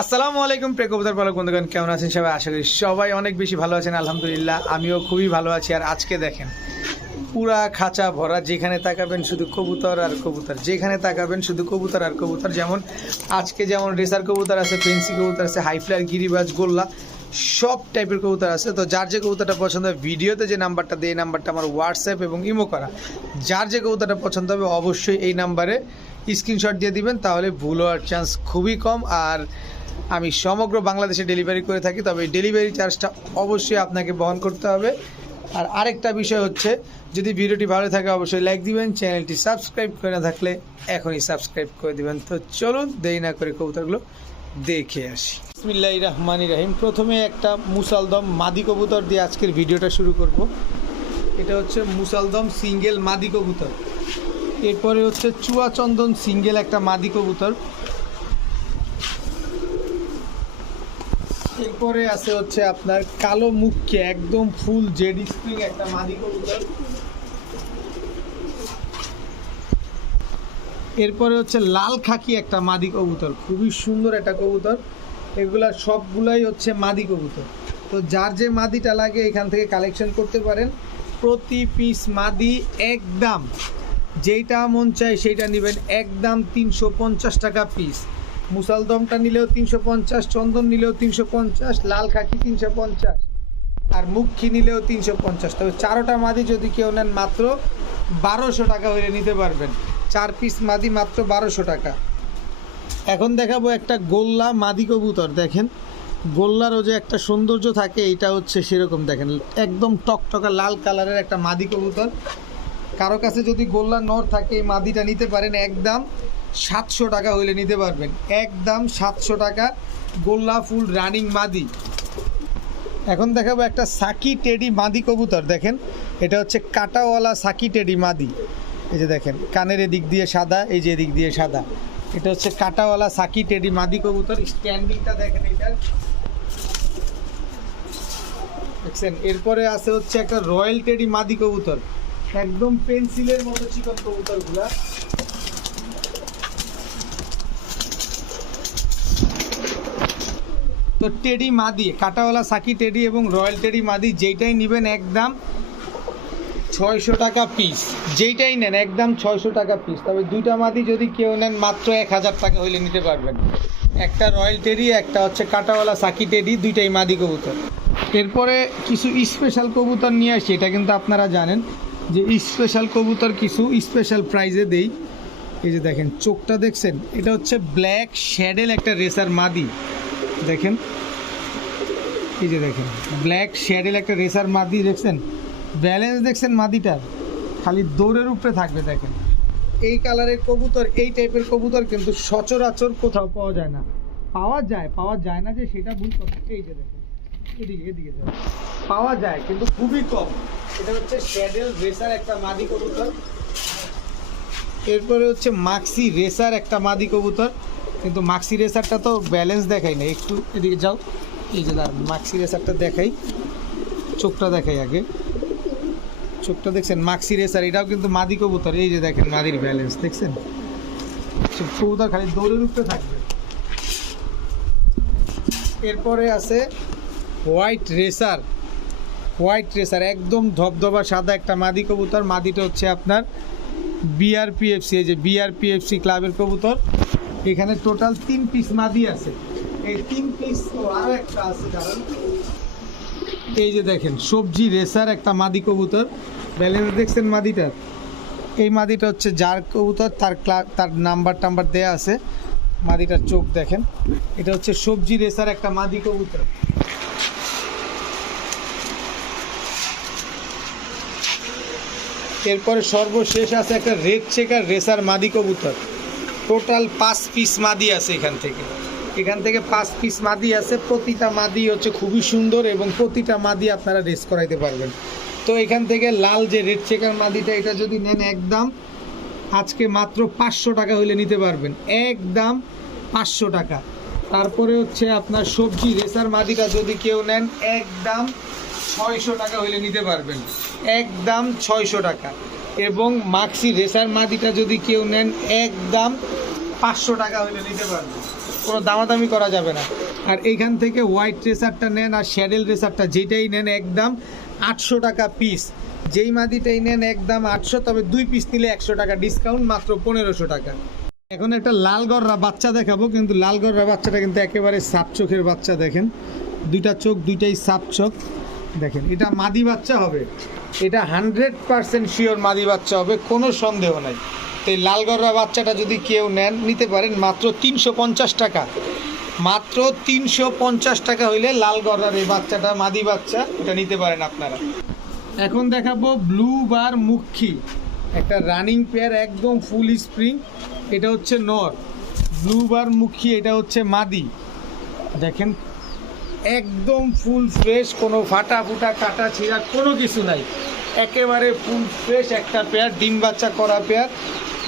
আসসালামু আলাইকুম প্রিয় কবুতর পালক বন্ধুগণ, কেমন আছেন সবাই? আশা করি সবাই অনেক বেশি ভালো আছেন। আলহামদুলিল্লাহ আমিও খুবই ভালো আছি। আর আজকে দেখেন পুরা খাঁচা ভরা, যেখানে তাকাবেন শুধু কবুতর আর কবুতর, যেখানে তাকাবেন শুধু কবুতর আর কবুতর। যেমন আজকে যেমন রেসার কবুতর আছে, ফেন্সি কবুতর আছে, হাই ফ্লায়ার, গিরিবাজ, গোল্লা, সব টাইপের কবুতর আছে। তো যার যে কবুতরটা পছন্দ হবে, ভিডিওতে যে নাম্বারটা দেয় এই নাম্বারটা আমার হোয়াটসঅ্যাপ এবং ইমো করা। যার যে কবুতরটা পছন্দ হবে অবশ্যই এই নাম্বারে স্ক্রিনশট দিয়ে দিবেন, তাহলে ভুল হওয়ার চান্স খুবই কম। আর আমি সমগ্র বাংলাদেশে ডেলিভারি করে থাকি, তবে এই ডেলিভারি চার্জটা অবশ্যই আপনাকে বহন করতে হবে। আর আরেকটা বিষয় হচ্ছে, যদি ভিডিওটি ভালো থাকে অবশ্যই লাইক দিবেন, চ্যানেলটি সাবস্ক্রাইব করে না থাকলে এখনই সাবস্ক্রাইব করে দিবেন। তো চলুন দেরি না করে কবুতরগুলো দেখে আসি। বিসমিল্লাহির রহমানির রহিম। প্রথমে একটা মুসালদম মাদি কবুতর দিয়ে আজকের ভিডিওটা শুরু করব। এটা হচ্ছে মুসালদম সিঙ্গেল মাদি কবুতর। এরপরে হচ্ছে চুয়াচন্দন সিঙ্গেল একটা মাদি কবুতর। এরপরে আছে হচ্ছে আপনার কালো মুখকে একদম ফুল জেড স্প্রিং একটা মাদি কবুতর। এরপরে হচ্ছে লাল খাকি একটা মাদি কবুতর, খুবই সুন্দর একটা কবুতর। এগুলা সবগুলাই হচ্ছে মাদি কবুতর। তো যার যে মাদিটা লাগে এখান থেকে কালেকশন করতে পারেন। প্রতি পিস মাদি একদম যেইটা মন চায় সেইটা নেবেন, একদম 350 টাকা পিস। মুসালদমটা নিলেও 350, চন্দন নিলেও 350, লাল খাকি 350, আর মুখী নিলেও 350। তবে চারোটা মাদি যদি কেউ নেন মাত্র 1200 টাকা হলে নিতে পারবেন। 4 পিস মাদি মাত্র 1200 টাকা। এখন দেখাবো একটা গোল্লা মাদি কবুতর। দেখেন গোল্লারও যে একটা সৌন্দর্য থাকে, এইটা হচ্ছে সেরকম। দেখেন একদম টকটকা লাল কালারের একটা মাদি কবুতর। কারো কাছে যদি গোল্লা নর থাকে এই মাদিটা নিতে পারেন, একদম 700 টাকা হইলে নিতে পারবেন, একদম 700 টাকা গোল্লা ফুল রানিং মাদি। এখন দেখাবো একটা সাকি টেডি মাদি কবুতর। দেখেন এটা হচ্ছে কাটাওয়ালা সাকি টেডি মাদি। এই যে দেখেন কানের এদিক দিয়ে সাদা, এই যে এদিক দিয়ে সাদা। এটা হচ্ছে কাটাওয়ালা সাকি টেডি মাদি কবুতর। স্ট্যান্ডিংটা দেখেন এটার, দেখছেন। এরপরে আছে হচ্ছে একটা রয়্যাল টেডি মাদি কবুতর, একদম পেন্সিলের মতো চিকন কবুতরগুলা। তো টেডি মাদি, কাটাওয়ালা সাকি টেডি এবং রয়্যাল টেডি মাদি যেইটাই নেবেন একদম 600 টাকা পিস। যেইটাই নেন একদম 600 টাকা পিস। তবে দুইটা মাদি যদি কেউ নেন মাত্র 1000 টাকা হইলে নিতে পারবেন। একটা রয়্যাল টেডি, একটা হচ্ছে কাটাওয়ালা সাকি টেডি, দুইটাই মাদি কবুতর। এরপরে কিছু স্পেশাল কবুতর নিয়ে আসি। এটা কিন্তু আপনারা জানেন যে স্পেশাল কবুতর কিছু স্পেশাল প্রাইজে দেই। এই যে দেখেন চোখটা দেখছেন, এটা হচ্ছে ব্ল্যাক শ্যাডেল একটা রেসার মাদি। দেখেন এই যে দেখেন ব্ল্যাক শ্যাডেল একটা রেসার মাদি, দেখছেন ব্যালেন্স দেখছেন মাদিটার, খালি দৌড়ের উপরে থাকবে। দেখেন এই কালারের কবুতর, এই টাইপের কবুতর কিন্তু সচরাচর কোথাও পাওয়া যায় না। পাওয়া যায় না যে সেটা ভুল কথা। এই যে দেখেন এদিকে যায়, পাওয়া যায় কিন্তু খুবই কম। এটা হচ্ছে শ্যাডেল রেসার একটা মাদি কবুতর। এরপরে হচ্ছে মাক্সি রেসার একটা মাদি কবুতর, কিন্তু মাক্সি রেসারটা তো ব্যালেন্স দেখাই না। একটু এদিকে যাও, এই যে দাঁড়ান মাক্সি রেসারটা দেখাই, চোখটা দেখাই আগে। চোখটা দেখছেন মাক্সি রেসার, এটাও কিন্তু মাদি কবুতর। এই যে দেখেন মাদির ব্যালেন্স দেখছেন, কবুতর খালি দৌড়ের উপরে থাকবে। এরপরে আছে হোয়াইট রেসার, একদম ধবধবা সাদা একটা মাদি কবুতর। মাদিটা হচ্ছে আপনার বিআরপিএফসি, এই যে বিআরপিএফসি ক্লাবের কবুতর। এখানে টোটাল 3 পিস মাদি আছে। এই 3 পিস আরও একটা আছে, কারণ এই যে দেখেন সবজি রেসার একটা মাদি কবুতর। ব্যালেন্স দেখছেন মাদিটার। এই মাদিটা হচ্ছে যার কবুতর তার নাম্বার দেয়া আছে। মাদিটার চোখ দেখেন, এটা হচ্ছে সবজি রেসার একটা মাদি কবুতর। এরপরে সর্বশেষ আছে একটা রেড চেকার রেসার মাদি কবুতর। টোটাল 5 পিস মাদি আছে এখান থেকে 5 পিস মাদি আছে। প্রতিটা মাদি হচ্ছে খুবই সুন্দর এবং প্রতিটা মাদি আপনারা রেস করাইতে পারবেন। তো এখান থেকে লাল যে রেড চেকার মাদিটা, এটা যদি নেন একদম আজকে মাত্র 500 টাকা হলে নিতে পারবেন, একদম 500 টাকা। তারপরে হচ্ছে আপনার সবজি রেসার মাদিটা যদি কেউ নেন একদম 600 টাকা হলে নিতে পারবেন, একদম 600 টাকা। এবং মাক্সি রেসার মাদিটা যদি কেউ নেন একদম 500 টাকা হলে নিতে পারবেন। কোনো দামাদামি করা যাবে না। আর এইখান থেকে হোয়াইট রেসারটা নেন আর শ্যাডেল রেসারটা যেটাই নেন একদম 800 টাকা পিস। যেই মাদিটাই নেন একদম 800, তবে 2 পিস নিলে 100 টাকা ডিসকাউন্ট, মাত্র 1500 টাকা। এখন একটা লাল গররা বাচ্চা দেখাবো, কিন্তু লাল গররা বাচ্চাটা কিন্তু একেবারে সাপ চোখের বাচ্চা। দেখেন দুইটা চোখ দুইটাই সাপ চোখ। দেখেন এটা মাদি বাচ্চা হবে, এটা 100% শিওর মাদি বাচ্চা হবে, কোনো সন্দেহ নাই। তো এই লাল গররা বাচ্চাটা যদি কেউ নেন নিতে পারেন মাত্র 350 টাকা। মাত্র 350 টাকা হইলে লাল গররার এই বাচ্চাটা মাদি বাচ্চা এটা নিতে পারেন আপনারা। এখন দেখাবো ব্লু বার মুখী, একটা রানিং পেয়ার, একদম ফুল স্প্রিং। এটা হচ্ছে নর। ব্লু বার মুখী এটা হচ্ছে মাদি। দেখেন একদম ফুল ফ্রেশ, কোনো ফাটা ফুটা কাটা ছিঁড়া কোনো কিছু নাই, একেবারে ফুল ফ্রেশ একটা পেয়ার, ডিম বাচ্চা করা পেয়ার।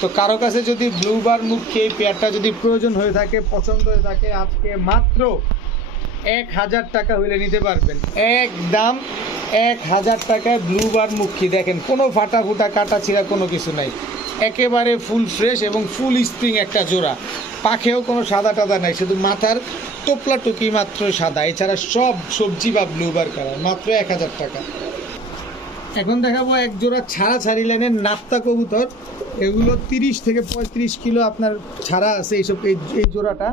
তো কারো কাছে যদি ব্লু বার মুখী এই পেয়ারটা যদি প্রয়োজন হয়ে থাকে, পছন্দ হয়ে থাকে, আজকে মাত্র 1000 টাকা হইলে নিতে পারবেন, একদম 1000 টাকায় ব্লু বার মুখী। দেখেন কোনো ফাটা ফুটা কাটা ছিঁড়া কোনো কিছু নাই, একেবারে ফুল ফ্রেশ এবং ফুল স্প্রিং একটা জোড়া। পাখেও কোনো সাদা টাদা নাই, শুধু মাথার টোপলা টুকি মাত্র সাদা, এছাড়া সব সবজি বা ব্লু বার কালার, মাত্র 1000 টাকা। এখন দেখাবো এক জোড়া ছাড়া ছাড়ি লাইনের নাপ্তা কবুতর। এগুলো 30 থেকে 35 কিলো আপনার ছাড়া আছে এইসব। এই জোড়াটা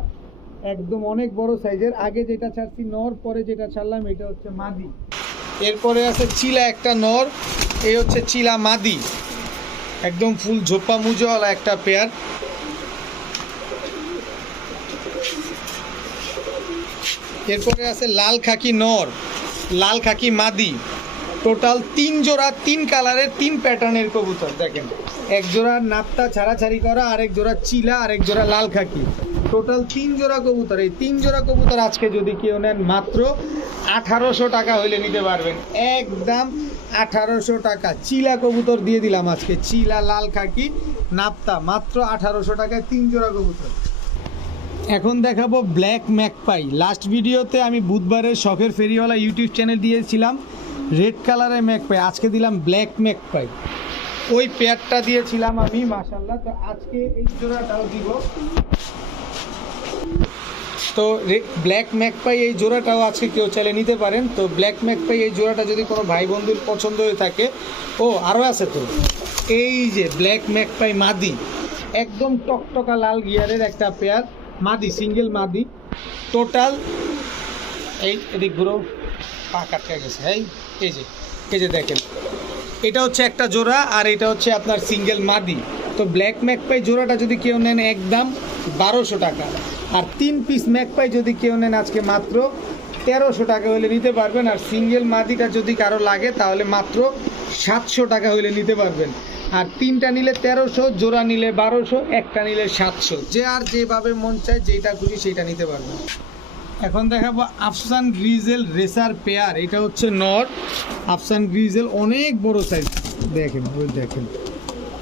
একদম অনেক বড় সাইজের। আগে যেটা ছাড়ছি নর, পরে যেটা ছাড়লাম এটা হচ্ছে মাদি। এরপরে আছে চিলা একটা নর, এই হচ্ছে চিলা মাদি, একদম ফুল ঝোপা মুজোওয়ালা একটা পেয়ার। এরপরে আছে লাল খাকি নর, লাল খাকি মাদি। টোটাল 3 জোড়া 3 কালারের 3 প্যাটার্নের কবুতর। দেখেন এক জোড়া নাপ্তা ছাড়াছাড়ি করা, আরেক জোড়া চিলা, আরেক জোড়া লাল খাকি। টোটাল 3 জোড়া কবুতর। এই 3 জোড়া কবুতর আজকে যদি কেউ নেন মাত্র 1800 টাকা হইলে নিতে পারবেন, একদম 1800 টাকা। চিলা কবুতর দিয়ে দিলাম আজকে, চিলা লাল খাকি নাপ্তা, মাত্র 1800 টাকায় 3 জোড়া কবুতর। এখন দেখাবো ব্ল্যাক ম্যাকপাই। লাস্ট ভিডিওতে আমি বুধবারের শখের ফেরিওয়ালা ইউটিউব চ্যানেল দিয়েছিলাম রেড কালারের ম্যাকপাই, আজকে দিলাম ব্ল্যাক ম্যাকপাই। ওই পেয়ারটা দিয়েছিলাম আমি, মাশাআল্লাহ। তো আজকে এই জোড়াটাও দিব। তো ব্ল্যাক ম্যাকপাই এই জোড়াটাও আজকে কেউ চাইলে নিতে পারেন। তো ব্ল্যাক ম্যাকপাই এই জোড়াটা যদি কোনো ভাই বন্ধুর পছন্দ হয়ে থাকে, ও আরও আছে তো, এই যে ব্ল্যাক ম্যাকপাই মাদি, একদম টকটকা লাল গিয়ারের একটা পেয়ার মাদি, সিঙ্গেল মাদি। টোটাল এই এদিক ঘুরো, পা কাটকে গেছে, এই যে দেখেন এটা হচ্ছে একটা জোড়া, আর এটা হচ্ছে আপনার সিঙ্গেল মাদি। তো ব্ল্যাক ম্যাকপাই জোড়াটা যদি কেউ নেন একদম 1200 টাকা, আর 3 পিস ম্যাকপাই যদি কেউ নেন আজকে মাত্র 1300 টাকা হলে নিতে পারবেন। আর সিঙ্গেল মাদিটা যদি কারো লাগে তাহলে মাত্র 700 টাকা হলে নিতে পারবেন। আর 3টা নিলে 1300, জোড়া নিলে 1200, একটা নিলে 700। যে আর যেভাবে মন চায় যেটা খুশি সেইটা নিতে পারবেন। এখন দেখাবো আফসান গ্রিজেল রেসার পেয়ার। এটা হচ্ছে নর আফসান গ্রিজেল, অনেক বড় সাইজ। দেখেন ওই দেখেন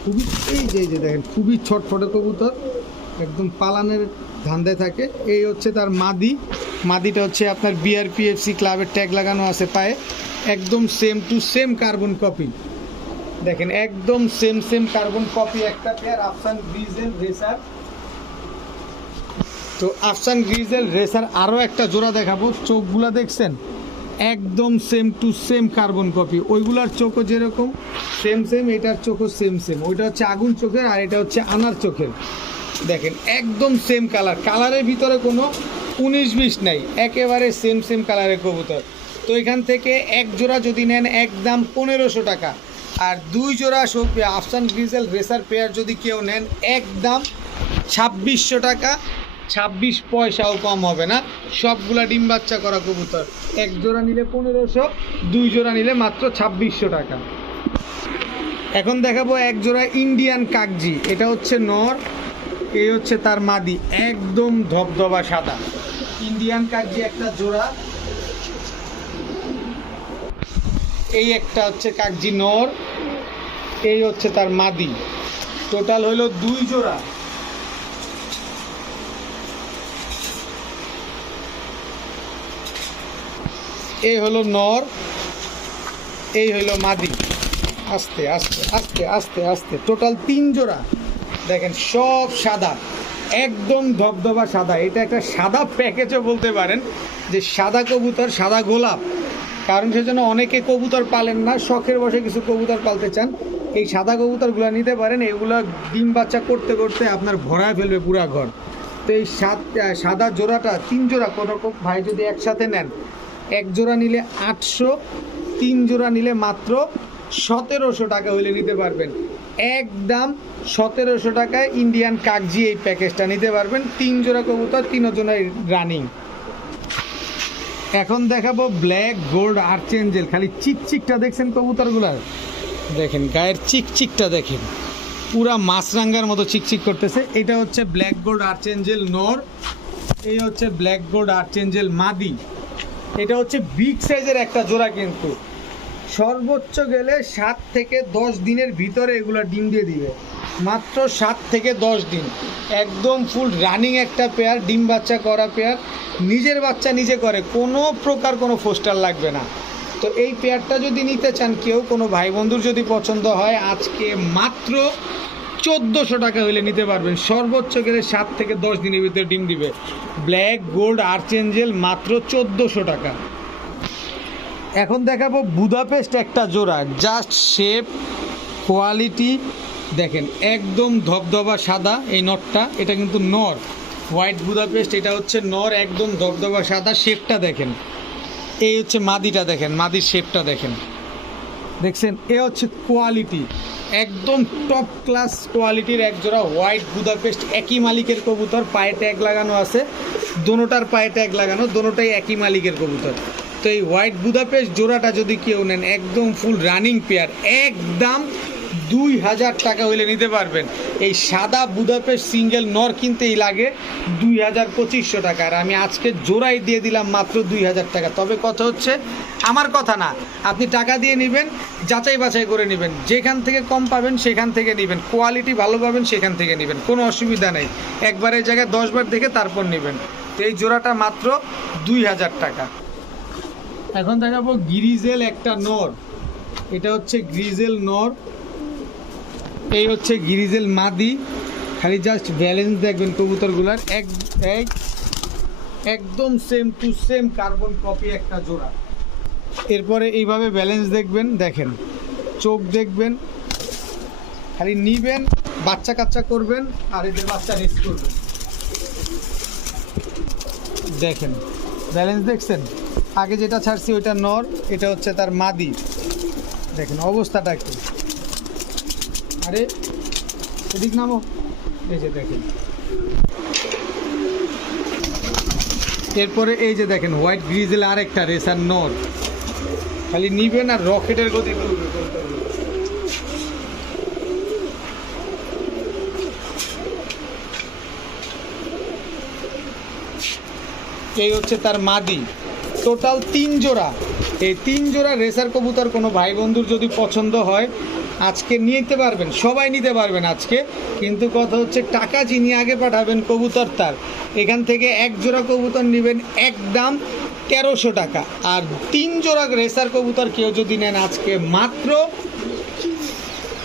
খুবই, এই যে দেখেন খুবই ছটফটে কবুতর, একদম পালানের ধান্দায় থাকে। এই হচ্ছে তার মাদি। মাদিটা হচ্ছে আপনার বিআরপিএফসি ক্লাবের ট্যাগ লাগানো আছে পায়ে, একদম same to same carbon copy. দেখেন একদম সেম কার্বন কপি একটা পেয়ার আফসান গ্রিজেল রেসার। তো আফসান গ্রিজেল রেসার আরও একটা জোড়া দেখাবো। চোখগুলা দেখছেন একদম same to same carbon copy, ওইগুলার চোখও যেরকম সেম, এটার চোখও সেম। ওইটা হচ্ছে আগুন চোখের, আর এটা হচ্ছে আনার চোখের। দেখেন একদম সেম কালার, কালারের ভিতরে কোনো 19-20 নাই, একেবারে সেম কালারের কবুতর। তো এখান থেকে এক জোড়া যদি নেন একদম 1500 টাকা, আর 2 জোড়া আফসান গ্রিজেল রেসার পেয়ার যদি কেউ নেন একদম 2600 টাকা, 26 পয়সাও কম হবে না। সবগুলা ডিম বাচ্চা করা কবুতর, এক জোড়া নিলে 1500, 2 জোড়া নিলে মাত্র 2600 টাকা। এখন দেখাবো এক জোড়া ইন্ডিয়ান কাকজি। এটা হচ্ছে নর, এই হচ্ছে তার মাদি, একদম ধবধবা সাদা ইন্ডিয়ান কাকজি একটা জোড়া। এই একটা হচ্ছে কাকজি নর, এই হচ্ছে তার মাদি। টোটাল হলো 2 জোড়া। এই হলো নর, এই হলো মাদি। আস্তে আস্তে টোটাল 3 জোড়া। দেখেন সব সাদা, একদম ধবধবা সাদা, এটা একটা সাদা প্যাকেজও বলতে পারেন, যে সাদা কবুতর, সাদা গোলাপ। কারণ সেজন্য অনেকে কবুতর পালেন না, শখের বসে কিছু কবুতর পালতে চান, এই সাদা কবুতরগুলো নিতে পারেন। এগুলো ডিম বাচ্চা করতে করতে আপনার ভরায় ফেলবে পুরা ঘর। তো এই সাদা জোড়াটা 3 জোড়া কোনো ভাই যদি একসাথে নেন, 1 জোড়া নিলে 800, 3 জোড়া নিলে মাত্র 1700 টাকা হইলে নিতে পারবেন। একদম 1700 টাকায় ইন্ডিয়ান কাগজি এই প্যাকেজটা নিতে পারবেন। 3 জোড়া কবুতর, 3 জোড়াই রানিং। এখন দেখাবো ব্ল্যাক গোল্ড আর্চেঞ্জেল। খালি চিকচিকটা দেখছেন কবুতরগুলার, দেখেন গায়ের চিকচিকটা দেখেন, পুরা মাছরাঙ্গার মতো চিকচিক করতেছে। এটা হচ্ছে ব্ল্যাক গোল্ড আর্চেঞ্জেল নর, এই হচ্ছে ব্ল্যাক গোল্ড আর্চেঞ্জেল মাদি। এটা হচ্ছে বিগ সাইজের একটা জোড়া, কিন্তু সর্বোচ্চ গেলে 7 থেকে 10 দিনের ভিতরে এগুলো ডিম দিয়ে দিবে, মাত্র 7 থেকে 10 দিন। একদম ফুল রানিং একটা পেয়ার, ডিম বাচ্চা করা পেয়ার, নিজের বাচ্চা নিজে করে, কোনো প্রকার কোনো ফোস্টার লাগবে না। তো এই পেয়ারটা যদি নিতে চান কেউ, কোনো ভাই বন্ধুর যদি পছন্দ হয়, আজকে মাত্র 1400 টাকা হইলে নিতে পারবেন। সর্বোচ্চ গেলে 7 থেকে 10 দিনের ভিতরে ডিম দিবে। ব্ল্যাক গোল্ড আর্চেঞ্জেল মাত্র 1400 টাকা। এখন দেখাবো বুদাপেস্ট একটা জোড়া, জাস্ট শেপ কোয়ালিটি দেখেন, একদম ধবধবা সাদা এই নরটা। এটা কিন্তু নর, হোয়াইট বুদাপেস্ট, এটা হচ্ছে নর, একদম ধবধবা সাদা। শেপটা দেখেন, এই হচ্ছে মাদিটা, দেখেন মাদির শেপটা দেখেন, দেখছেন? এ হচ্ছে কোয়ালিটি, একদম টপ ক্লাস কোয়ালিটির এক জোড়া হোয়াইট বুদাপেস্ট। একই মালিকের কবুতর, পায়ে ট্যাগ লাগানো আছে, দোনোটার পায়ে ট্যাগ লাগানো, দোনোটাই একই মালিকের কবুতর। তো এই হোয়াইট বুদাপেস্ট জোড়াটা যদি কেউ নেন, একদম ফুল রানিং পেয়ার, একদম 2000 টাকা হইলে নিতে পারবেন। এই সাদা বুদাপেস্ট সিঙ্গেল নর কিনতেই লাগে 2500 টাকা, আর আমি আজকে জোড়াই দিয়ে দিলাম মাত্র 2000 টাকা। তবে কথা হচ্ছে, আমার কথা না, আপনি টাকা দিয়ে নেবেন, যাচাই বাছাই করে নেবেন, যেখান থেকে কম পাবেন সেখান থেকে নেবেন, কোয়ালিটি ভালো পাবেন সেখান থেকে নেবেন, কোনো অসুবিধা নেই। একবারের জায়গায় 10 বার দেখে তারপর নেবেন। তো এই জোড়াটা মাত্র 2000 টাকা। এখন দেখাবো গ্রিজেল একটা নর, এটা হচ্ছে গ্রিজেল নর, এই হচ্ছে গ্রিজেল মাদি। খালি জাস্ট ব্যালেন্স দেখবেন কবুতরগুলার, একদম same to same carbon copy একটা জোড়া। এরপরে এইভাবে ব্যালেন্স দেখবেন, দেখেন চোখ দেখবেন, খালি নিবেন, বাচ্চা কাচ্চা করবেন, আর এদের বাচ্চা রেস্ট করবেন। দেখেন ব্যালেন্স দেখছেন, আগে যেটা ছাড়ছি ওইটা নর, এটা হচ্ছে তার মাদি। দেখেন অবস্থাটা কি, আরে এদিক নামো, এই যে দেখেন। এরপরে এই যে দেখেন হোয়াইট গ্রিজেল আরেকটা রেসার নর, খালি নিবেন আর রকেটের গতি করবে। এই হচ্ছে তার মাদি। টোটাল 3 জোড়া, এই 3 জোড়া রেসার কবুতর কোনো ভাই বন্ধুর যদি পছন্দ হয়, আজকে নিতে পারবেন, সবাই নিতে পারবেন আজকে। কিন্তু কথা হচ্ছে, টাকা যিনি আগে পাঠাবেন কবুতর তার, এখান থেকে 1 জোড়া কবুতর নেবেন একদম 1300 টাকা। আর 3 জোড়া রেসার কবুতর কেউ যদি নেন, আজকে মাত্র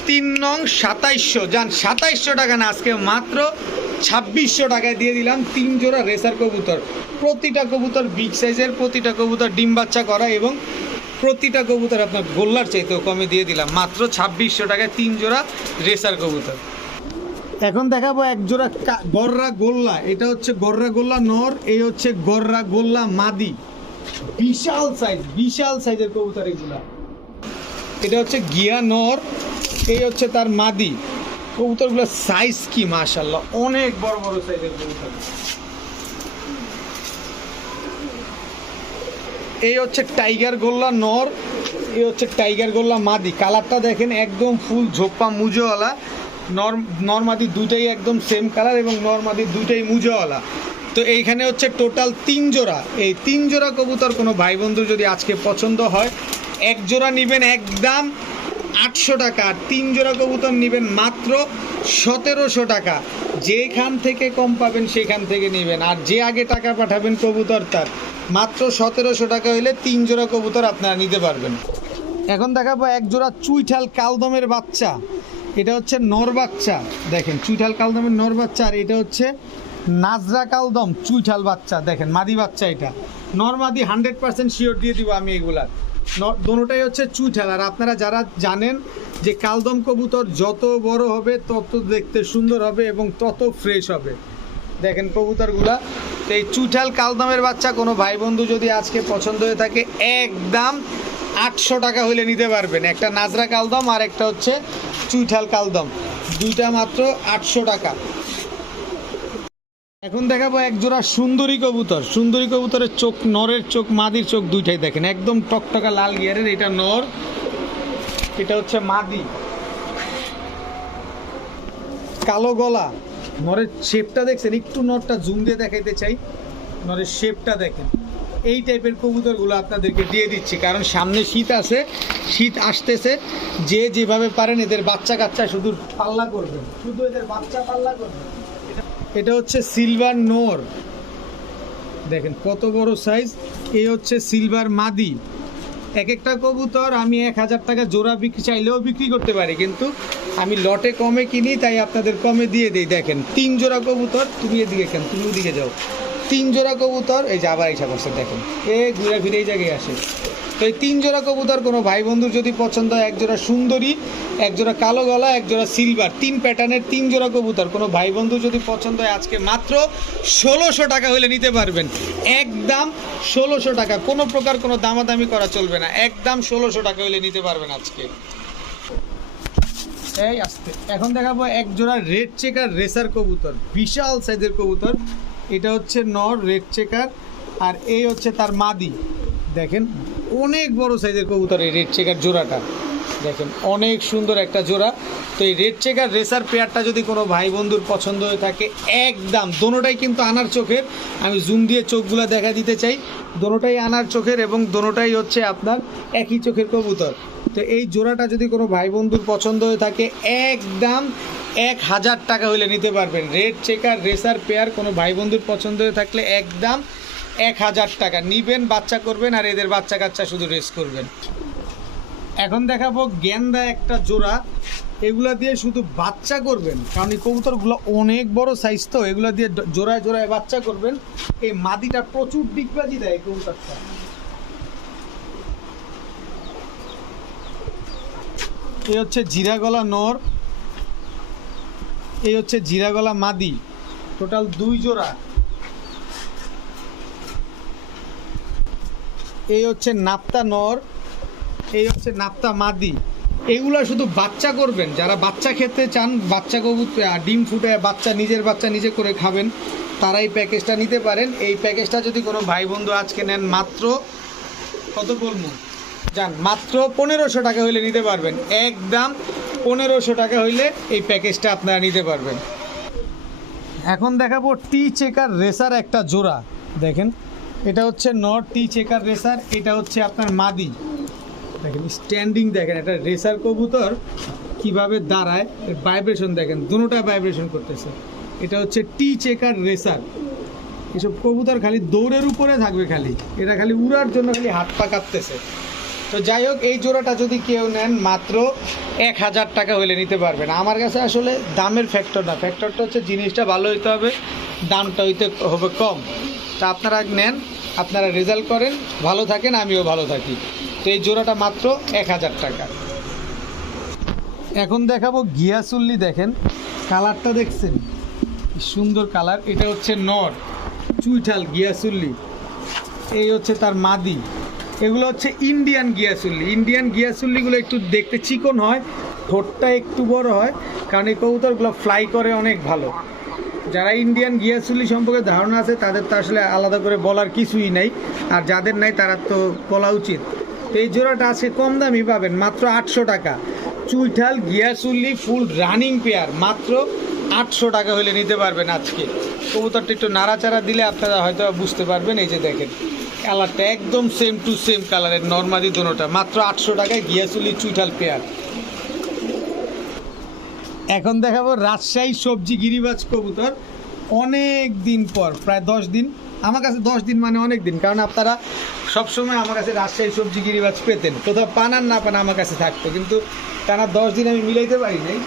3 নং 2700, যান 2700 টাকা না, আজকে মাত্র 2600 টাকায় দিয়ে দিলাম 3 জোড়া রেসার কবুতর। প্রতিটা কবুতর বিগ সাইজের, প্রতিটা কবুতর ডিম বাচ্চা করা, এবং প্রতিটা কবুতর আপনার গোল্লার চাইতেও কমে দিয়ে দিলাম মাত্র 2600 টাকায় 3 জোড়া রেসার কবুতর। এখন দেখাবো 1 জোড়া গররা গোল্লা, এটা হচ্ছে গররা গোল্লা নর, এই হচ্ছে গররা গোল্লা মাদি। বিশাল সাইজের কবুতর এগুলা। এটা হচ্ছে গিয়া নর, এই হচ্ছে তার মাদি। কবুতরগুলোর সাইজ কি মাশাআল্লাহ, অনেক বড় বড় সাইজের কবুতর। এই হচ্ছে টাইগার গোল্লা নর, এই হচ্ছে টাইগার গোল্লা মাদি। কালারটা দেখেন, একদম ফুল ঝোপ্পা মুজোওয়ালা। নর মাদি দুটাই একদম সেম কালার, এবং নর মাদি দুটাই মুজোওয়ালা। তো এইখানে হচ্ছে টোটাল 3 জোড়া। এই 3 জোড়া কবুতর কোনো ভাই বন্ধু যদি আজকে পছন্দ হয়, 1 জোড়া নেবেন একদম 800 টাকা, আর 3 জোড়া কবুতর নেবেন মাত্র 1700 টাকা। যেখান থেকে কম পাবেন সেখান থেকে নেবেন, আর যে আগে টাকা পাঠাবেন কবুতর তার, মাত্র 1700 টাকা হইলে 3 জোড়া কবুতর আপনারা নিতে পারবেন। এখন দেখাবো 1 জোড়া চুইঠাল কালদমের বাচ্চা। এটা হচ্ছে নর বাচ্চা, দেখেন চুইঠাল কালদমের নর বাচ্চা। আর এটা হচ্ছে নাজরা কালদম চুইঠাল বাচ্চা, দেখেন মাদি বাচ্চা। এটা নর মাদি 100% শিওর দিয়ে দিব আমি এগুলার। দোনোটাই হচ্ছে চুইঠাল। আর আপনারা যারা জানেন যে কালদম কবুতর যত বড় হবে তত দেখতে সুন্দর হবে এবং তত ফ্রেশ হবে। দেখেন কবুতরগুলা। তো এই চুইঠাল কালদমের বাচ্চা কোনো ভাই বন্ধু যদি আজকে পছন্দ হয়ে থাকে, একদম 800 টাকা হলে নিতে পারবেন। একটা নাজরা কালদম আর একটা হচ্ছে চুইঠাল কালদম, দুইটা মাত্র 800 টাকা। এখন দেখাবো এক জোড়া সুন্দরী কবুতর। সুন্দরী কবুতরের চোখ, নরের চোখ মাদির চোখ দুইটাই দেখেন একদম টকটকা লাল গিয়ারের। এটা নর, এটা হচ্ছে মাদি। কালো গলা, নরের শেপটা দেখছেন? একটু নরটা জুম দিয়ে দেখাইতে চাই, নরের শেপটা দেখেন। এই টাইপের কবুতরগুলো আপনাদেরকে দিয়ে দিচ্ছি, কারণ সামনে শীত আছে, শীত আসতেছে। যে যেভাবে পারেন এদের বাচ্চা কাচ্চা শুধু পাল্লা করবেন, শুধু এদের বাচ্চা পাল্লা করবেন। এটা হচ্ছে সিলভার নোর, দেখেন কত বড় সাইজ। এই হচ্ছে সিলভার মাদি। এক একটা কবুতর আমি 1000 টাকা জোড়া বিক্রি চাইলেও বিক্রি করতে পারি, কিন্তু আমি লটে কমে কিনি, তাই আপনাদের কমে দিয়ে দিই। দেখেন 3 জোড়া কবুতর। তুমি এদিকে কেন, তুমি ওদিকে যাও। 3 জোড়া কবুতর, এই যে আবার ইচ্ছা করছে দেখেন, ঘুরে ফিরে এই জায়গায় আসে। তো এই 3 জোড়া কবুতর কোনো ভাই বন্ধুর যদি পছন্দ হয়, এক জোড়া সুন্দরী, এক জোড়া কালো গলা, এক জোড়া সিলভার, 3 প্যাটার্নের 3 জোড়া কবুতর কোনো ভাই বন্ধু যদি পছন্দ হয়, আজকে মাত্র 1600 টাকা হলে নিতে পারবেন। একদম 1600 টাকা, কোনো প্রকার কোনো দামাদামি করা চলবে না, একদম 1600 টাকা হলে নিতে পারবেন আজকে। এই আসতে এখন দেখাবো এক জোড়া রেড চেকার রেসার কবুতর, বিশাল সাইজের কবুতর। এটা হচ্ছে নর রেড চেকার, আর এই হচ্ছে তার মাদি। দেখেন অনেক বড় সাইজের কবুতর এই রেড চেকার জোড়াটা, দেখেন অনেক সুন্দর একটা জোড়া। তো এই রেড চেকার রেসার পেয়ারটা যদি কোনো ভাই বন্ধুর পছন্দ হয়ে থাকে, একদম দোনোটাই কিন্তু আনার চোখের। আমি জুম দিয়ে চোখগুলো দেখা দিতে চাই, দোনোটাই আনার চোখের এবং দোনোটাই হচ্ছে আপনার একই চোখের কবুতর। তো এই জোড়াটা যদি কোনো ভাই বন্ধুর পছন্দ হয়ে থাকে, একদম 1000 টাকা হলে নিতে পারবেন। রেড চেকার রেসার পেয়ার কোনো ভাই বন্ধুর পছন্দ হয়ে থাকলে একদম 1000 টাকা নিবেন, বাচ্চা করবেন, আর এদের বাচ্চা কাচ্চা শুধু রেস করবেন। এখন দেখাবো গেন্দা একটা জোড়া, এগুলা দিয়ে শুধু বাচ্চা করবেন, কারণ এই কবুতরগুলো অনেক বড় সাইজ, তো এগুলা দিয়ে জোড়ায় জোড়ায় বাচ্চা করবেন। এই মাদিটা প্রচুর ডিগবাজি দেয় এই কবুতরটা। এই হচ্ছে জিরা গলা নর, এই হচ্ছে জিরা গলা মাদি, টোটাল 2 জোড়া। এই হচ্ছে নাপ্তা নর, এই হচ্ছে নাপ্তা মাদি। এগুলা শুধু বাচ্চা করবেন, যারা বাচ্চা খেতে চান, বাচ্চা কবুতর ডিম ফুটে বাচ্চা নিজের বাচ্চা নিজে করে খাবেন, তারা এই প্যাকেজটা নিতে পারেন। এই প্যাকেজটা যদি কোনো ভাই বন্ধু আজকে নেন, মাত্র কত বলবো জান, মাত্র 1500 টাকা হইলে নিতে পারবেন। একদম 1500 টাকা হইলে এই প্যাকেজটা আপনারা নিতে পারবেন। এখন দেখাবো টি চেকার রেসার একটা জোড়া, দেখেন এটা হচ্ছে নর টি চেকার রেসার, এটা হচ্ছে আপনার মাদি। দেখেন স্ট্যান্ডিং, দেখেন একটা রেসার কবুতর কিভাবে দাঁড়ায়, ভাইব্রেশন দেখেন, দুটোটা ভাইব্রেশন করতেছে। এটা হচ্ছে টি চেকার রেসার। এসব কবুতর খালি দৌড়ের উপরে থাকবে, খালি এটা খালি উড়ার জন্য খালি হাত পা কাঁপতেছে। তো যাই হোক, এই জোড়াটা যদি কেউ নেন, মাত্র 1000 টাকা হলে নিতে পারবেন। আমার কাছে আসলে দামের ফ্যাক্টর না, ফ্যাক্টরটা হচ্ছে জিনিসটা ভালো হইতে হবে, দামটা হইতে হবে কম। তা আপনারা নেন, আপনারা রেজাল্ট করেন, ভালো থাকেন, আমিও ভালো থাকি। তো এই জোড়াটা মাত্র 1000 টাকা। এখন দেখাবো গিয়াসুল্লি, দেখেন কালারটা দেখছেন, সুন্দর কালার। এটা হচ্ছে নর চুইঠাল গিয়াসুল্লি, এই হচ্ছে তার মাদি। এগুলো হচ্ছে ইন্ডিয়ান গিয়াসুল্লি। ইন্ডিয়ান গিয়াসুল্লিগুলো একটু দেখতে চিকন হয়, ঠোঁটটা একটু বড় হয়, কারণ এই কবুতরগুলো ফ্লাই করে অনেক ভালো। যারা ইন্ডিয়ান গিয়াসুল্লি সম্পর্কে ধারণা আছে, তাদের তো আসলে আলাদা করে বলার কিছুই নাই, আর যাদের নাই তারা তো বলা উচিত। এই জোড়াটা আছে কম দামি পাবেন, মাত্র 800 টাকা। চুইঠাল গিয়াসুল্লি ফুল রানিং পেয়ার, মাত্র 800 টাকা হলে নিতে পারবেন আজকে। কবুতরটা একটু নাড়াচাড়া দিলে আপনারা হয়তো বুঝতে পারবেন। এই যে দেখেন কালারটা একদম সেম টু সেম কালারের, নর্মাদি দোনোটা, মাত্র 800 টাকায় গিয়াসুল্লি চুইঠাল পেয়ার। এখন দেখাবো রাজশাহী সবজি গিরিবাজ কবুতর। অনেক দিন পর, প্রায় 10 দিন, আমার কাছে 10 দিন মানে অনেক দিন, কারণ আপনারা সবসময় আমার কাছে রাজশাহী সবজি গিরিবাজ পেতেন, কোথাও পান আর না পান আমার কাছে থাকতো, কিন্তু টানা 10 দিন আমি মিলাইতে পারি নাই।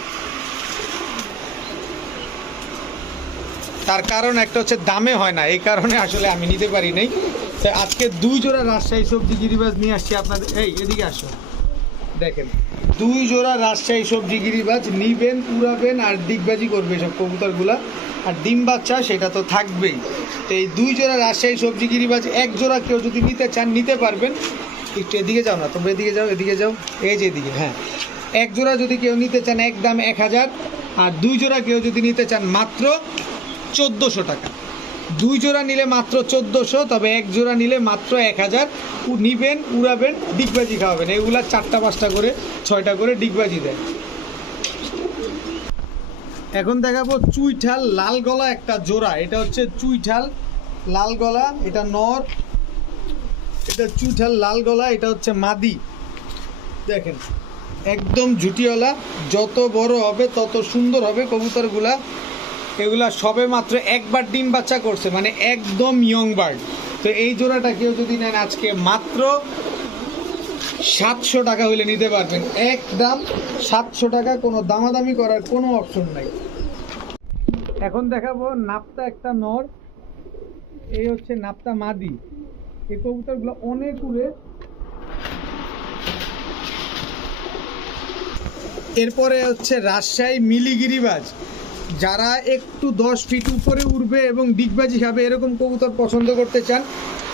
তার কারণ একটা হচ্ছে দামে হয় না, এই কারণে আসলে আমি নিতে পারি নাই। তো আজকে 2 জোড়া রাজশাহী সবজি গিরিবাজ নিয়ে আসছি আপনাদের। এই এদিকে আসো, দেখেন 2 জোড়া রাজশাহী সবজি গিরিবাজ নিবেন, উড়াবেন আর ডিগবাজি করবে সব কবুতরগুলা। আর ডিম বাচ্চা সেটা তো থাকবেই। তো এই 2 জোড়া রাজশাহী সবজি গিরিবাজ, 1 জোড়া কেউ যদি নিতে চান নিতে পারবেন। একটু এদিকে যাও না, তোমরা এদিকে যাও, এদিকে যাও, এই যে এদিকে, হ্যাঁ। 1 জোড়া যদি কেউ নিতে চান একদম 1000, আর 2 জোড়া কেউ যদি নিতে চান মাত্র 1400 টাকা। 2 জোড়া নিলে মাত্র 1400, তবে 1 জোড়া নিলে মাত্র 1000। নিবেন, উড়াবেন, ডিগবাজি খাওয়াবেন। এগুলা 4টা 5টা করে 6টা করে ডিগবাজি দেয়। এখন দেখাবো চুইঠাল লাল গলা একটা জোড়া। এটা হচ্ছে চুইঠাল লাল গলা, এটা নর। এটা চুইঠাল লাল গলা, এটা হচ্ছে মাদি। দেখেন একদম ঝুটিওয়ালা, যত বড় হবে তত সুন্দর হবে কবুতরগুলা। এগুলা সবে মাত্র একবার ডিম বাচ্চা করছে, মানে একদম ইয়ং বার্ড। তো এই জোড়াটা কেউ যদি নেন আজকে মাত্র 700 টাকা হলে নিতে পারবেন, একদম 700 টাকা, কোনো দামাদামি করার কোনো অপশন নাই। এখন দেখাবো নাপ্তা একটা নর, এই হচ্ছে নাপ্তা মাদি। এই কবুতরগুলো অনেক উড়ে। এরপরে হচ্ছে রাজশাহী মিলি গিরিবাজ। যারা একটু 10 ফিট উপরে উড়বে এবং ডিগবাজি খাবে এরকম কবুতর পছন্দ করতে চান,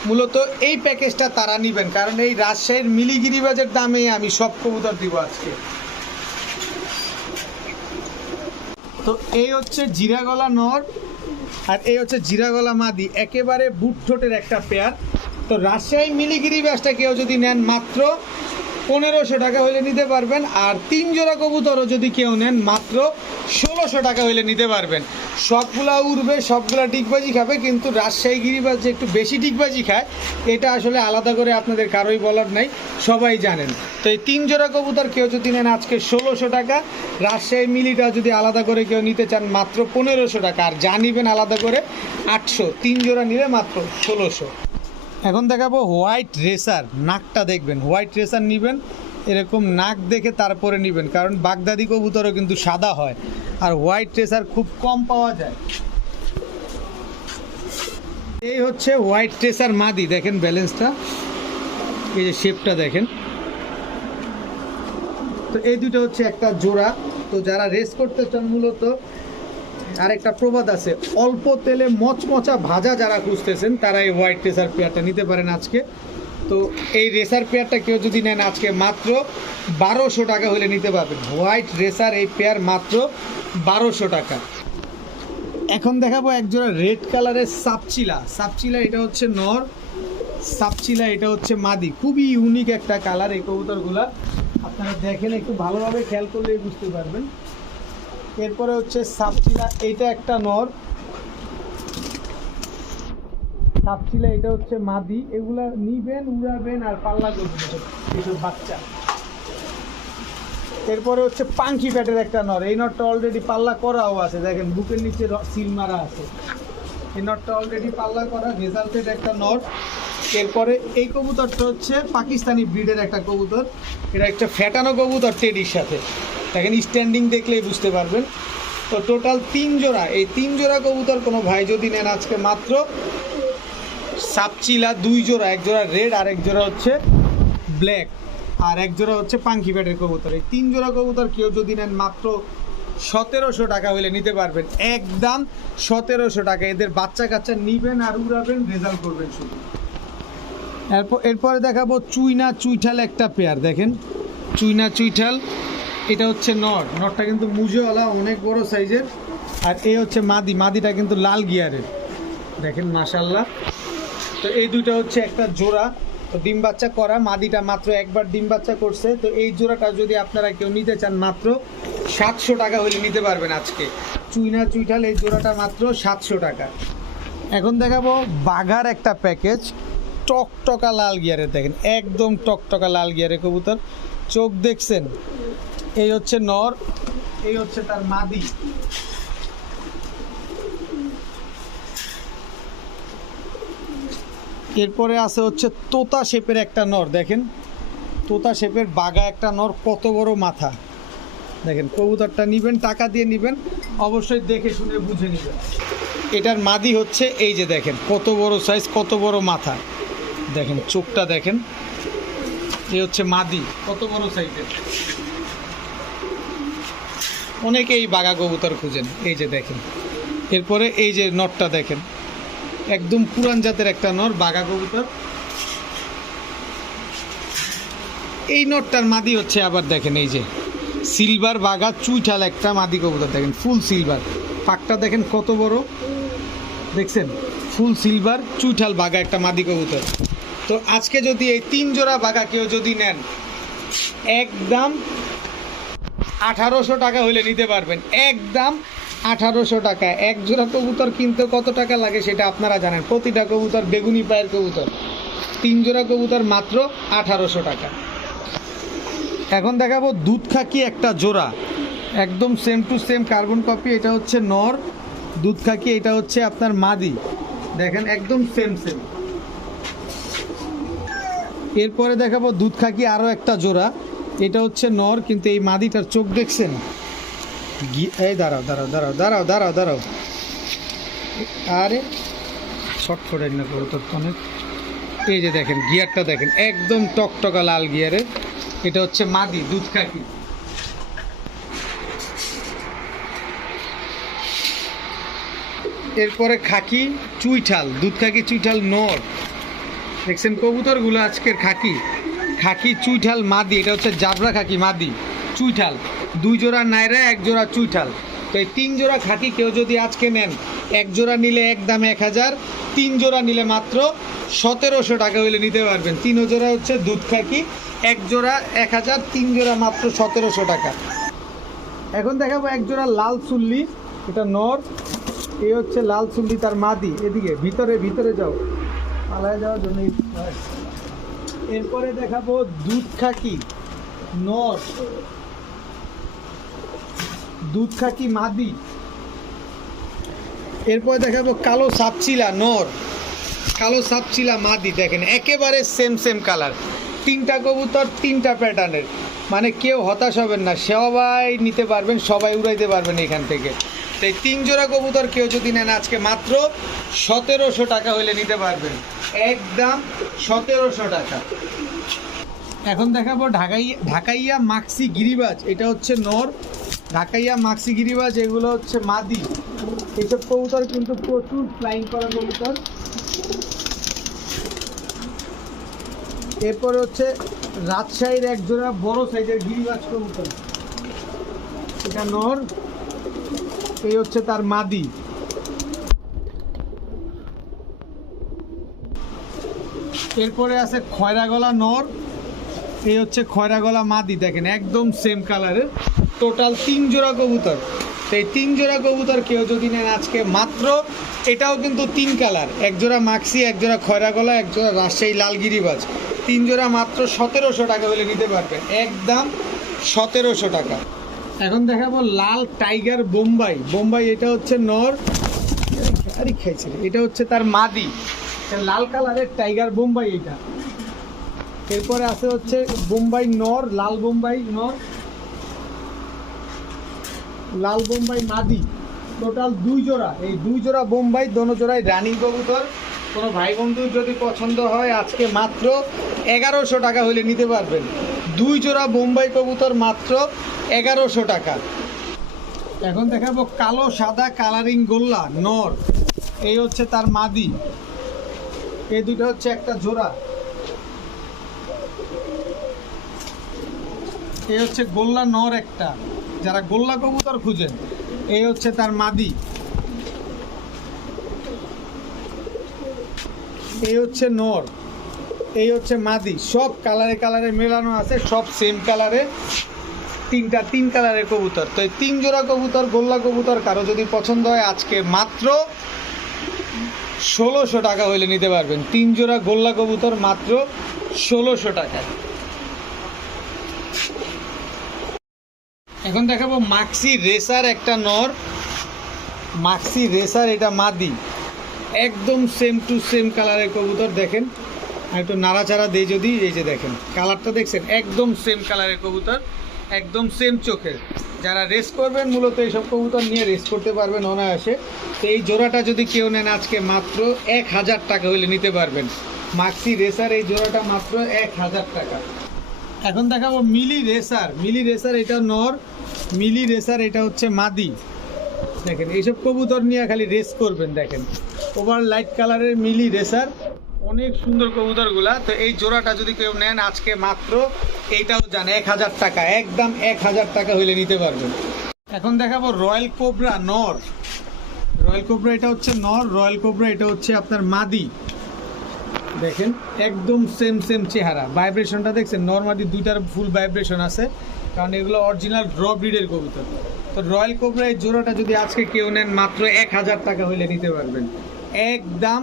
মূলত এই প্যাকেজটা তারা নেবেন, কারণ এই রাজশাহীর মিলি গিরিবাজের দামে আমি সব কবুতর দিব আজকে। তো এই হচ্ছে জিরাগলা নর, আর এই হচ্ছে জিরাগলা মাদি, একেবারে বুট ঠোঁটের একটা পেয়ার। তো রাজশাহী মিলি গিরিবাজটা কেউ যদি নেন মাত্র 1500 টাকা হলে নিতে পারবেন। আর 3 জোড়া কবুতরও যদি কেউ নেন মাত্র 1600 টাকা হলে নিতে পারবেন। সবগুলা উড়বে, সবগুলা ডিগবাজি খাবে, কিন্তু রাজশাহী গিরিবাজ যে একটু বেশি ডিগবাজি খায় এটা আসলে আলাদা করে আপনাদের কারোই বলার নাই, সবাই জানেন। তো এই 3 জোড়া কবুতর কেউ যদি নেন আজকে 1600 টাকা। রাজশাহী মিলিটা যদি আলাদা করে কেউ নিতে চান মাত্র 1500 টাকা, আর যা নিবেন আলাদা করে 800। 3 জোড়া নিলে মাত্র 1600। এখন দেখাবো হোয়াইট রেসার। নাকটা দেখবেন, হোয়াইট রেসার নেবেন, এরকম নাক দেখে তারপরে নেবেন, কারণ বাগদাদি কবুতরও কিন্তু সাদা হয়, আর হোয়াইট রেসার খুব কম পাওয়া যায়। এই হচ্ছে হোয়াইট রেসার মাদি, দেখেন ব্যালেন্সটা, এই যে শেপটা দেখেন। তো এই দুটো হচ্ছে একটা জোড়া। তো যারা রেস করতে চান, মূলত আরেকটা প্রবাদ আছে, অল্প তেলে মচমচা ভাজা যারা খুঁজতেছেন তারা এই হোয়াইট রেসার পেয়ারটা নিতে পারেন আজকে। তো এই রেসার পেয়ারটা কেউ যদি নেন আজকে মাত্র 1200 টাকা হলে নিতে পারবেন। হোয়াইট রেসার এই পেয়ার মাত্র 1200 টাকা। এখন দেখাবো একজোড়া রেড কালারের সাপচিলা। সাপচিলা এটা হচ্ছে নর, সাপচিলা এটা হচ্ছে মাদি। খুবই ইউনিক একটা কালার এই কবুতরগুলা, আপনারা দেখেন একটু ভালোভাবে খেয়াল করলেই বুঝতে পারবেন। এরপরে হচ্ছে সাপচিলা, এইটা একটা নর, সাপচিলা এটা হচ্ছে মাদি। এগুলা নিবেন, উড়াবেন আর পাল্লা করবেন এসব বাচ্চা। এরপরে হচ্ছে পাঙ্কি প্যাটের একটা নর, এই নটটা অলরেডি পাল্লা করাও আছে, দেখেন বুকের নিচে সিল মারা আছে। এই নটটা অলরেডি পাল্লা করা, রেজাল্টেড একটা নর। এরপরে এই কবুতরটা হচ্ছে পাকিস্তানি ব্রিডের একটা কবুতর, এটা একটা ফ্যাটানো কবুতর টেডির সাথে, দেখেন স্ট্যান্ডিং দেখলেই বুঝতে পারবেন। তো টোটাল 3 জোড়া, এই 3 জোড়া কবুতর কোনো ভাই যদি নেন আজকে মাত্র সাপচিলা 2 জোড়া, 1 জোড়া রেড আর 1 জোড়া হচ্ছে ব্ল্যাক, আর 1 জোড়া হচ্ছে পাঙ্কি প্যাটের কবুতর। এই 3 জোড়া কবুতর কেউ যদি নেন মাত্র 1700 টাকা হলে নিতে পারবেন, একদম 1700 টাকা। এদের বাচ্চা কাচ্চা নিবেন আর উড়াবেন, রেজাল্ট করবেন শুধু। এরপরে দেখাবো চুইনা চুইঠাল একটা পেয়ার, দেখেন চুইনা চুইঠাল, এটা হচ্ছে নর। নরটা কিন্তু মুজোওয়ালা, অনেক বড় সাইজের। আর এই হচ্ছে মাদি, মাদিটা কিন্তু লাল গিয়ারের, দেখেন মাশাল্লাহ। তো এই দুটো হচ্ছে একটা জোড়া, তো ডিম বাচ্চা করা। মাদিটা মাত্র একবার ডিম বাচ্চা করছে। তো এই জোড়াটা যদি আপনারা কেউ নিতে চান মাত্র 700 টাকা হলে নিতে পারবেন আজকে। চুইনা চুইঠাল এই জোড়াটা মাত্র 700 টাকা। এখন দেখাবো বাঘার একটা প্যাকেজ, টকটকা লাল গিয়ারের, দেখেন একদম টকটকা লাল গিয়ারের কবুতর। চোখ দেখছেন, এই হচ্ছে নর, এই হচ্ছে তার মাদি। এরপরে আছে হচ্ছে তোতা শেপের একটা নর, দেখেন তোতা শেপের বাঘা একটা নর, কত বড় মাথা। দেখেন কবুতরটা নিবেন, টাকা দিয়ে নিবেন, অবশ্যই দেখে শুনে বুঝে নেবেন। এটার মাদি হচ্ছে এই যে দেখেন কত বড় সাইজ, কত বড় মাথা, দেখেন চোখটা দেখেন, এই হচ্ছে মাদি, কত বড় সাইজের। অনেকেই বাঘা কবুতর খুঁজেন, এই যে দেখেন। এরপরে এই যে নরটা দেখেন, একদম পুরান জাতের একটা নর বাঘা কবুতর। এই নরটার মাদি হচ্ছে আবার দেখেন এই যে সিলভার বাঘা চুইঠাল একটা মাদি কবুতর, দেখেন ফুল সিলভার, পাকটা দেখেন কত বড়, দেখছেন ফুল সিলভার চুইঠাল বাঘা একটা মাদি কবুতর। তো আজকে যদি এই 3 জোড়া বাঘা কেউ যদি নেন, একদম 1800 টাকা হলে নিতে পারবেন, একদম 1800 টাকা। এক জোড়া কবুতর কিনতে কত টাকা লাগে সেটা আপনারা জানেন, প্রতিটা কবুতর বেগুনি পায়ের কবুতর, 3 জোড়া কবুতর মাত্র 1800 টাকা। এখন দেখাবো দুধ খাকি একটা জোড়া, একদম same to same carbon copy. এটা হচ্ছে নর দুধ খাকি, এটা হচ্ছে আপনার মাদি, দেখেন একদম সেম সেম। এরপরে দেখাবো দুধ খাকি আরও একটা জোড়া, এটা হচ্ছে নর, কিন্তু এই মাদিটার চোখ দেখছেন, এই দাঁড়াও দাঁড়াও দাঁড়াও দাঁড়াও দাঁড়াও দাঁড়াও, আরে শর্ট করে না করো তোর অনেক। এই যে দেখেন গিয়ারটা দেখেন, একদম টকটকা লাল গিয়ারের, এটা হচ্ছে মাদি দুধ খাকি। এরপরে খাকি চুইঠাল, দুধ খাকি চুইঠাল নর, দেখছেন কবুতরগুলো আজকের খাকি, খাকি চুইঠাল মাদি, এটা হচ্ছে জাবরা খাকি মাদি চুইঠাল, 2 জোড়া নাইরা 1 জোড়া চুইঠাল। তো এই 3 জোড়া খাকি কেউ যদি আজকে নেন, 1 জোড়া নিলে একদম 1000, 3 জোড়া নিলে মাত্র 1700 টাকা হলে নিতে পারবেন। 3 জোড়া হচ্ছে দুধ খাকি, 1 জোড়া 1000, 3 জোড়া মাত্র 1700 টাকা। এখন দেখাবো 1 জোড়া লাল চুল্লি, এটা নর, এই হচ্ছে লাল চুল্লি তার মাদি, এদিকে ভিতরে ভিতরে যাও, পালায় যাওয়ার জন্য। এরপরে দেখাবো দুধ খাকি নর, দুধ খাকি মাদি। এরপরে দেখাবো কালো সাপচিলা নর, কালো সাপচিলা মাদি, দেখেন একেবারে সেম সেম কালার, 3টা কবুতর 3টা প্যাটার্নের, মানে কেউ হতাশ হবেন না, সবাই নিতে পারবেন, সবাই উড়াইতে পারবেন এখান থেকে। তাই 3 জোড়া কবুতর কেউ যদি নেন আজকে মাত্র 1700 টাকা হলে নিতে পারবেন, একদম 1700 টাকা। এখন দেখাবো ঢাকাইয়া মাক্সি গিরিবাজ, এটা হচ্ছে নর, ঢাকাইয়া মাক্সি গিরিবাজ এগুলো হচ্ছে মাদি। এইসব কবুতর কিন্তু প্রচুর ফ্লাইং করা কবুতর। এরপরে হচ্ছে রাজশাহীর 1 জোড়া বড় সাইজের গিরিবাজ কবুতর, এটা নর, এই হচ্ছে তার মাদি। এরপরে আছে খয়রা গলা নর, এই হচ্ছে খয়রা গলা মাদি, দেখেন একদম সেম কালারের, টোটাল 3 জোড়া কবুতর। তো এই 3 জোড়া কবুতর কেউ যদি নেন আজকে মাত্র, এটাও কিন্তু 3 কালার, 1 জোড়া মাক্সি, 1 জোড়া খয়রা গলা, 1 জোড়া রাজশাহী লাল গিরিবাজ, 3 জোড়া মাত্র 1700 টাকা হলে নিতে পারবেন, একদম 1700 টাকা। এখন দেখাবো লাল টাইগার বোম্বাই, বোম্বাই এটা হচ্ছে নর, আরে খাইছে, এটা হচ্ছে তার মাদি, লাল কালারের টাইগার বোম্বাই এটা। এরপরে আছে হচ্ছে বোম্বাই নর, লাল বোম্বাই নর, লাল বোম্বাই মাদি, টোটাল 2 জোড়া। এই 2 জোড়া বোম্বাই, দোনো জোড়ায় রানিং কবুতর। কোনো ভাই বন্ধু যদি পছন্দ হয় আজকে মাত্র 1100 টাকা হলে নিতে পারবেন, 2 জোড়া বোম্বাই কবুতর মাত্র 1100 টাকা। এখন দেখাবো কালো সাদা কালারিং গোল্লা নর, এই হচ্ছে তার মাদি, এই দুটো হচ্ছে একটা জোড়া। এই হচ্ছে গোল্লা নর একটা, যারা গোল্লা কবুতর খুঁজেন, এই হচ্ছে তার মাদি। এই হচ্ছে নর, এই হচ্ছে মাদি, সব কালারে কালারে মেলানো আছে, সব সেম কালারে, 3 কালারের কবুতর। তো এই 3 জোড়া কবুতর গোল্লা কবুতর কারো যদি পছন্দ হয় আজকে মাত্র 1600 টাকা হইলে নিতে পারবেন, 3 জোড়া গোল্লা কবুতর মাত্র 1600 টাকা। এখন দেখাবো মাক্সি রেসার একটা নর, মাক্সি রেসার এটা মাদি, একদম সেম টু সেম কালারের কবুতর, দেখেন একটু নাড়াচাড়া দেই যদি, এই যে দেখেন কালারটা দেখছেন, একদম সেম কালারের কবুতর, একদম সেম চোখের। যারা রেস করবেন মূলত এইসব কবুতর নিয়ে রেস করতে পারবেন অনায়াসে। তো এই জোড়াটা যদি কেউ নেন আজকে মাত্র 1000 টাকা হলে নিতে পারবেন। মাক্সি রেসার এই জোড়াটা মাত্র 1000 টাকা। এখন দেখাবো মিলি রেসার। মিলি রেসার এটা নর, মিলি রেসার এটা হচ্ছে মাদি। দেখেন এইসব কবুতর নিয়ে খালি রেস করবেন। দেখেন ওভার লাইট কালারের মিলি রেসার, অনেক সুন্দর কবুতরগুলা। তো এই জোড়াটা যদি কেউ নেন আজকে মাত্র এইটাও জান 1000 টাকা, একদম 1000 টাকা হইলে নিতে পারবেন। এখন দেখাবো রয়্যাল কোবরা নর। রয়্যাল কোবরা এটা হচ্ছে নর, রয়্যাল কোবরা এটা হচ্ছে আপনার মাদি। দেখেন একদম সেম সেম চেহারা, ভাইব্রেশনটা দেখছেন, নর মাদি দুইটার ফুল ভাইব্রেশন আছে, কারণ এগুলো অরিজিনাল র ব্রিডের কবুতর। তো রয়্যাল কোবরা এই জোড়াটা যদি আজকে কেউ নেন মাত্র 1000 টাকা হইলে নিতে পারবেন, একদম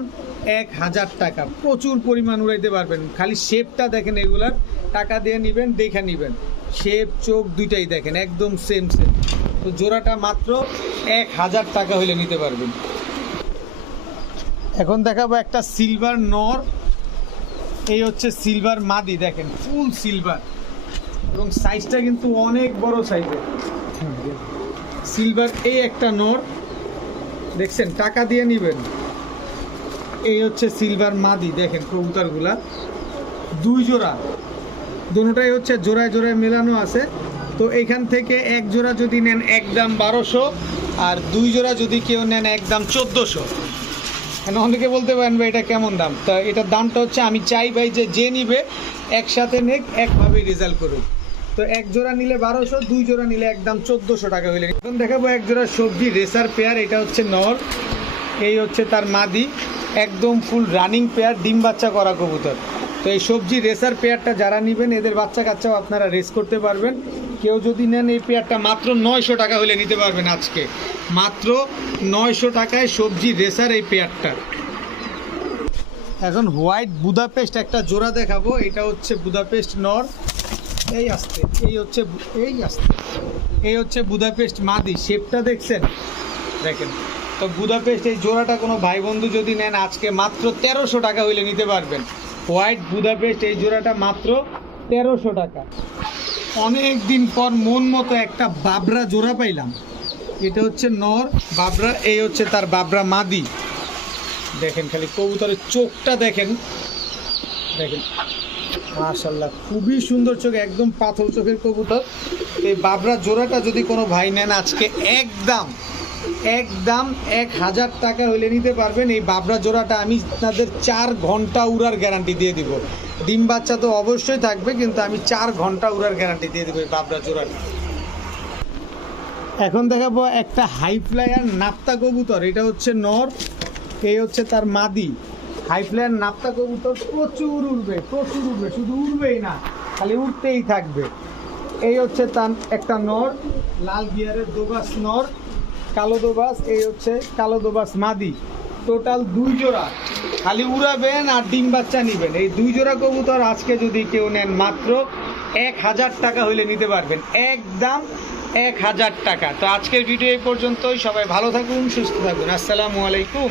1000 টাকা। প্রচুর পরিমাণ উড়াইতে পারবেন। খালি শেপটা দেখেন, এগুলার টাকা দিয়ে নেবেন, দেখে নেবেন, শেপ চোখ দুইটাই দেখেন একদম সেম সেম। তো জোড়াটা মাত্র 1000 টাকা হইলে নিতে পারবেন। এখন দেখাবো একটা সিলভার নর, এই হচ্ছে সিলভার মাদি। দেখেন ফুল সিলভার এবং সাইজটা কিন্তু অনেক বড় সাইজের। সিলভার এই একটা নর দেখছেন, টাকা দিয়ে নেবেন। এই হচ্ছে সিলভার মাদি। দেখেন কবুতরগুলা দুই জোড়া, দুটোটাই হচ্ছে জোড়ায় জোড়ায় মেলানো আছে। তো এইখান থেকে এক জোড়া যদি নেন একদম 1200, আর দুই জোড়া যদি কেউ নেন একদম 1400। মানে অনেকে বলতে পারেন ভাই এটা কেমন দাম? তা এটার দামটা হচ্ছে, আমি চাই ভাই যে নিবে একসাথে নেক, একভাবেই রেজাল্ট করুক। তো এক জোড়া নিলে 1200, দুই জোড়া নিলে একদম 1400 টাকা হইলে। এখন দেখাবো এক জোড়া সবজি রেসার পেয়ার। এটা হচ্ছে নর, এই হচ্ছে তার মাদি, একদম ফুল রানিং পেয়ার, ডিম বাচ্চা করা কবুতর। তো এই সবজি রেসার পেয়ারটা যারা নেবেন এদের বাচ্চা কাচ্চাও আপনারা রেস করতে পারবেন। কেউ যদি নেন এই পেয়ারটা মাত্র 900 টাকা হলে নিতে পারবেন আজকে, মাত্র 900 টাকায় সবজি রেসার এই পেয়ারটা। এখন হোয়াইট বুদাপেস্ট একটা জোড়া দেখাবো। এটা হচ্ছে বুদাপেস্ট নর, এই আসতে, এই হচ্ছে এই হচ্ছে বুদাপেস্ট মাদি। শেপটা দেখছেন, দেখেন। তো বুদাপেস্ট এই জোড়াটা কোনো ভাই বন্ধু যদি নেন আজকে মাত্র 1300 টাকা হইলে নিতে পারবেন। হোয়াইট বুদাপেস্ট এই জোড়াটা মাত্র 1300 টাকা। অনেক দিন পর মন মতো একটা বাবরা জোড়া পাইলাম। এটা হচ্ছে নর বাবরা, এই হচ্ছে তার বাবরা মাদি। দেখেন খালি কবুতরের চোখটা দেখেন, দেখেন মাশাআল্লাহ খুবই সুন্দর চোখ, একদম পাথর চোখের কবুতর। এই বাবরা জোড়াটা যদি কোনো ভাই নেন আজকে একদম 1000 টাকা হইলে নিতে পারবেন। এই বাবরা জোড়াটা আমি তাদের 4 ঘন্টা উড়ার গ্যারান্টি দিয়ে দিব। ডিম বাচ্চা তো অবশ্যই থাকবে, কিন্তু আমি 4 ঘন্টা উড়ার গ্যারান্টি দিয়ে দেবো এই বাবরা জোড়াটা। এখন দেখাবো একটা হাই ফ্লায়ার নাপ্তা কবুতর। এটা হচ্ছে নর, এই হচ্ছে তার মাদি। হাই ফ্লায়ার নাপ্তা কবুতর প্রচুর উড়বে, শুধু উড়বেই না, খালি উড়তেই থাকবে। এই হচ্ছে তার একটা নর, লাল গিয়ারের দোবাস নর, কালো দোবাস, এই হচ্ছে কালো দোবাস মাদি। টোটাল 2 জোড়া, খালি উড়াবেন আর ডিম বাচ্চা নেবেন। এই 2 জোড়া কবুতর আজকে যদি কেউ নেন মাত্র 1000 টাকা হইলে নিতে পারবেন, একদম 1000 টাকা। তো আজকের ভিডিও এই পর্যন্তই। সবাই ভালো থাকুন, সুস্থ থাকুন। আসসালামু আলাইকুম।